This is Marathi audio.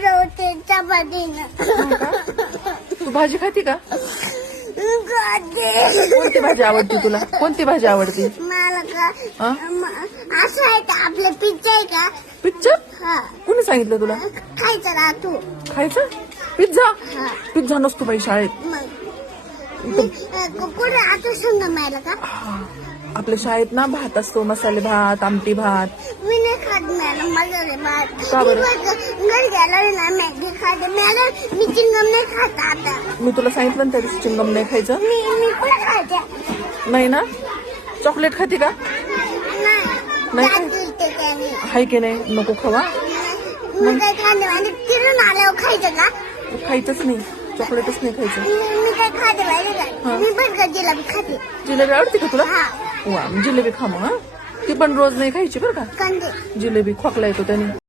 जेवते चपातीनं. तू भाजी खाती का? खाते. कोणती भाजी आवडते तुला? कोणती भाजी आवडते? मला का हा? असं आहे का आपलं पिझ्झा आहे का? पिझ्झा? हा कोणी सांगितलं तुला खायचं ना तू. खायचं? पिझ्झा? हा पिझ्झा नसतो बाई शाळेत. मग कुठे आता सांगा मला का? आपल्या शाळेत ना भात असतो, मसाले भात, आमटी भात. मी नाही खात मॅडम मसाले भात. का बरं? घरी गेल्यावर ना मॅगी खाते मॅडम. मी चिंगम नाही खात आता. मी तुला सांगितलं ना त्या दिवशी चिंगम नाही खायचं. मी पण खाते. नाही ना? चॉकलेट खाते का? नाही काय? ते त्याने. हाय की नाही? नको खावा. मी काय खाते म्हणजे फिरून आल्यावर खायचं का? खायचंच नाही, चॉकलेटच नाही खायचं. मी काय खाते माहिती हा. का? मी पण जिलेबी खाते. जिलेबी आवडते का तुला? हा वा, जिलेबी खा मग. ती पण रोज नाही खायची बरं का. कंदे. जिलेबी खोकला येतो त्याने.